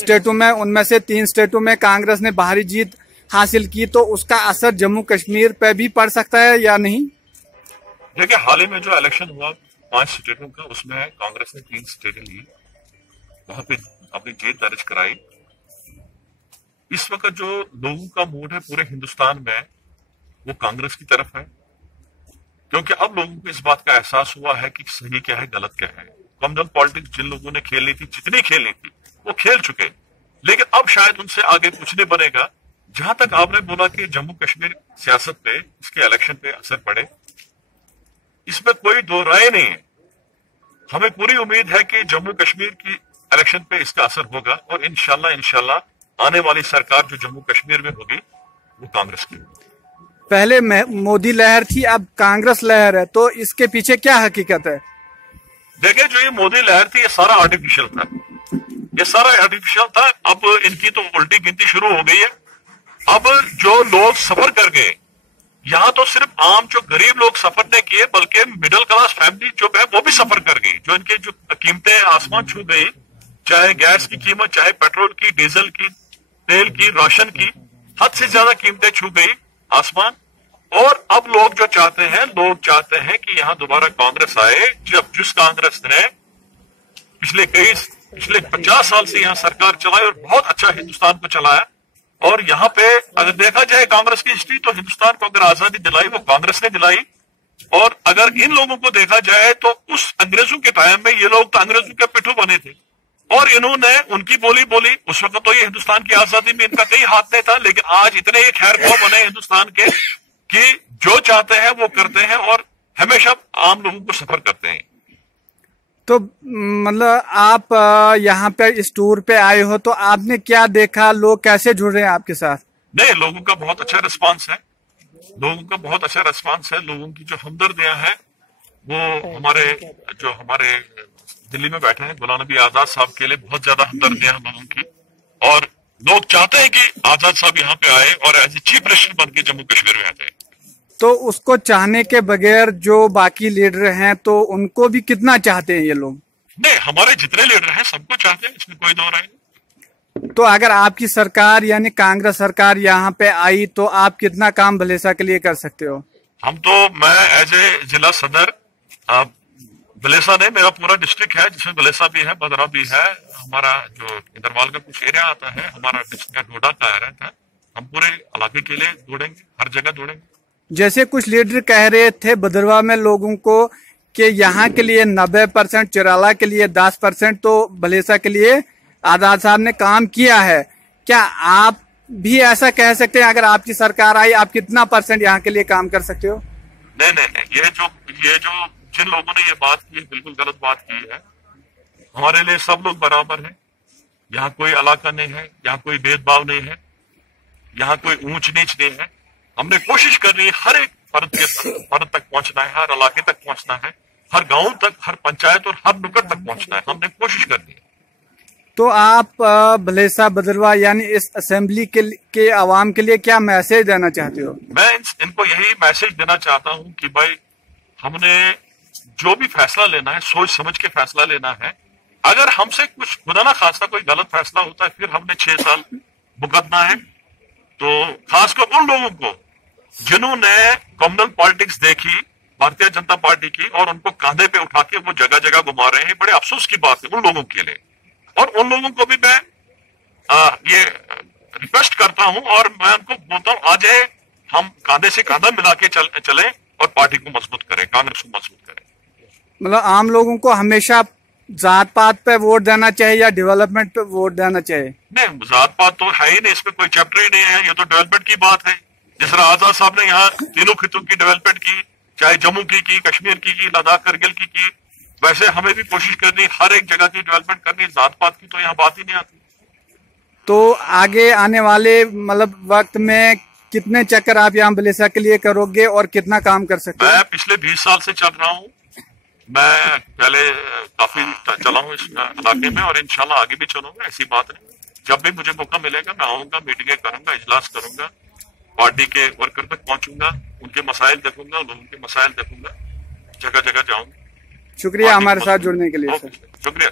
स्टेटों में, उनमें से 3 स्टेटों में कांग्रेस ने भारी जीत हासिल की, तो उसका असर जम्मू कश्मीर पे भी पड़ सकता है या नहीं? देखिए, हाल ही में जो इलेक्शन हुआ 5 स्टेटों का, उसमें कांग्रेस ने 3 स्टेटें ली, वहां पे अपनी जीत दर्ज कराई। इस वक्त जो लोगों का मूड है पूरे हिंदुस्तान में, वो कांग्रेस की तरफ है, क्योंकि अब लोगों को इस बात का एहसास हुआ है कि सही क्या है, गलत क्या है। कम्युनल पॉलिटिक्स जिन लोगों ने खेलनी थी, जितनी खेलनी थी, वो खेल चुके, लेकिन अब शायद उनसे आगे कुछ नहीं बनेगा। जहां तक आपने बोला कि जम्मू कश्मीर सियासत पे, इसके इलेक्शन पे असर पड़े, इसमें कोई दो राय नहीं है। हमें पूरी उम्मीद है कि जम्मू कश्मीर की इलेक्शन पे इसका असर होगा, और इंशाल्लाह आने वाली सरकार जो जम्मू कश्मीर में होगी वो कांग्रेस की होगी। पहले मोदी लहर थी, अब कांग्रेस लहर है, तो इसके पीछे क्या हकीकत है? देखिए, जो ये मोदी लहर थी, ये सारा आर्टिफिशियल था, ये सारा आर्टिफिशियल था। अब इनकी तो उल्टी गिनती शुरू हो गई है। अब जो लोग सफर कर गए, यहाँ तो सिर्फ आम जो गरीब लोग सफर नहीं किए, बल्कि मिडिल क्लास फैमिली जो है वो भी सफर कर गई। जो इनके जो कीमतें आसमान छू गई, चाहे गैस की कीमत, चाहे पेट्रोल की, डीजल की, तेल की, राशन की, हद से ज्यादा कीमतें छू गई आसमान। और अब लोग जो चाहते हैं, लोग चाहते हैं कि यहाँ दोबारा कांग्रेस आए। जब जिस कांग्रेस ने पिछले 50 साल से यहाँ सरकार चलाई और बहुत अच्छा हिंदुस्तान को चलाया, और यहाँ पे अगर देखा जाए कांग्रेस की हिस्ट्री, तो हिंदुस्तान को अगर आजादी दिलाई वो कांग्रेस ने दिलाई। और अगर इन लोगों को देखा जाए तो उस अंग्रेजों के टाइम में ये लोग तो अंग्रेजों के पिट्ठू बने थे, और इन्होंने उनकी बोली बोली। उस वक्त तो ये हिंदुस्तान की आजादी में इनका कहीं हाथ नहीं था, लेकिन आज इतने ये खैर खो बने हिंदुस्तान के कि जो चाहते हैं वो करते हैं, और हमेशा आम लोगों को सफर करते हैं। तो मतलब आप यहाँ पे इस टूर पे आए हो, तो आपने क्या देखा, लोग कैसे जुड़ रहे हैं आपके साथ? नहीं, लोगों का बहुत अच्छा रिस्पांस है, लोगों का बहुत अच्छा रिस्पांस है। लोगों की जो हमदर्दियां हैं, वो हमारे दिल्ली में बैठे हैं गुलाम नबी आजाद साहब के लिए बहुत ज्यादा हमदर्दियां हैं लोगों की, और लोग चाहते हैं कि आजाद साहब यहाँ पे आए और एज ए चीफ मिनिस्टर बन के जम्मू कश्मीर में आ जाए। तो उसको चाहने के बगैर जो बाकी लीडर हैं, तो उनको भी कितना चाहते हैं ये लोग? नहीं, हमारे जितने लीडर हैं सबको चाहते हैं, इसमें कोई दो राय नहीं। तो अगर आपकी सरकार यानी कांग्रेस सरकार यहाँ पे आई, तो आप कितना काम भलेसा के लिए कर सकते हो? मैं एज ए जिला सदर, भलेसा नहीं, मेरा पूरा डिस्ट्रिक्ट है जिसमें भलेसा भी है, बदरा भी है, हमारा जो इंदरवाल का कुछ एरिया आता है, हमारा डिस्ट्रिक्ट डोडा का एरिया है। हम पूरे इलाके के लिए दौड़ेंगे, हर जगह दौड़ेंगे। जैसे कुछ लीडर कह रहे थे बदरवा में लोगों को कि यहाँ के लिए 90%, चिराला के लिए 10%, तो भलेसा के लिए आजाद साहब ने काम किया है। क्या आप भी ऐसा कह सकते हैं, अगर आपकी सरकार आई, आप कितना % यहाँ के लिए काम कर सकते हो? नहीं नहीं नहीं, ये जो जिन लोगों ने ये बात की है, बिल्कुल गलत बात की है। हमारे लिए सब लोग बराबर हैं, यहाँ कोई इलाका नहीं है, यहाँ कोई भेदभाव नहीं है, यहाँ कोई ऊंच नीच नहीं है। हमने कोशिश करनी है हर एक फर्द तक पहुंचना है, हर इलाके तक पहुंचना है, हर गांव तक, हर पंचायत और हर नुक्कड़ तक पहुंचना है, हमने कोशिश करनी है। तो आप भलेसा बदरवा यानी इस असेंबली के आवाम के लिए क्या मैसेज देना चाहते हो? मैं इनको यही मैसेज देना चाहता हूं कि भाई, हमने जो भी फैसला लेना है सोच समझ के फैसला लेना है। अगर हमसे कुछ खुदा ना खास्ता कोई गलत फैसला होता है, फिर हमने 6 साल भुगतना है। तो खासकर उन लोगों को जिन्होंने कम्युनल पॉलिटिक्स देखी भारतीय जनता पार्टी की, और उनको कांधे पे उठा के वो जगह जगह घुमा रहे हैं, बड़े अफसोस की बात है उन लोगों के लिए। और उन लोगों को भी मैं ये रिक्वेस्ट करता हूं, और मैं उनको बोलता हूं, आज हम कांधे से कांधा मिला के चले और पार्टी को मजबूत करें, कांग्रेस को मजबूत करें। मतलब आम लोगों को हमेशा जात पात पे वोट देना चाहिए या डेवलपमेंट पे वोट देना चाहिए? नहीं, जात पात तो है ही नहीं, इसमें कोई चैप्टर ही नहीं है, ये तो डेवलपमेंट की बात है। जिस तरह आजाद साहब ने यहाँ तीनों खितों की डेवलपमेंट की, चाहे जम्मू की, कश्मीर की, लद्दाख करगिल की, वैसे हमें भी कोशिश करनी, हर एक जगह की डेवलपमेंट करनी। जात पात की तो यहाँ बात ही नहीं आती। तो आगे आने वाले मतलब वक्त में कितने चक्कर आप यहाँ भलेसा के लिए करोगे और कितना काम कर सकते हैं? मैं पिछले 20 साल से चल रहा हूँ, मैं पहले काफी चला हूँ इस इलाके में, और इंशाल्लाह आगे भी चलूंगा, ऐसी बात है। जब भी मुझे मौका मिलेगा मैं आऊंगा, मीटिंगें करूंगा, इजलास करूंगा, पार्टी के वर्कर तक पहुंचूंगा, उनके मसाइल देखूंगा, लोगों के मसाइल देखूंगा, जगह जगह जाऊंगा। शुक्रिया हमारे साथ जुड़ने के लिए सर। शुक्रिया।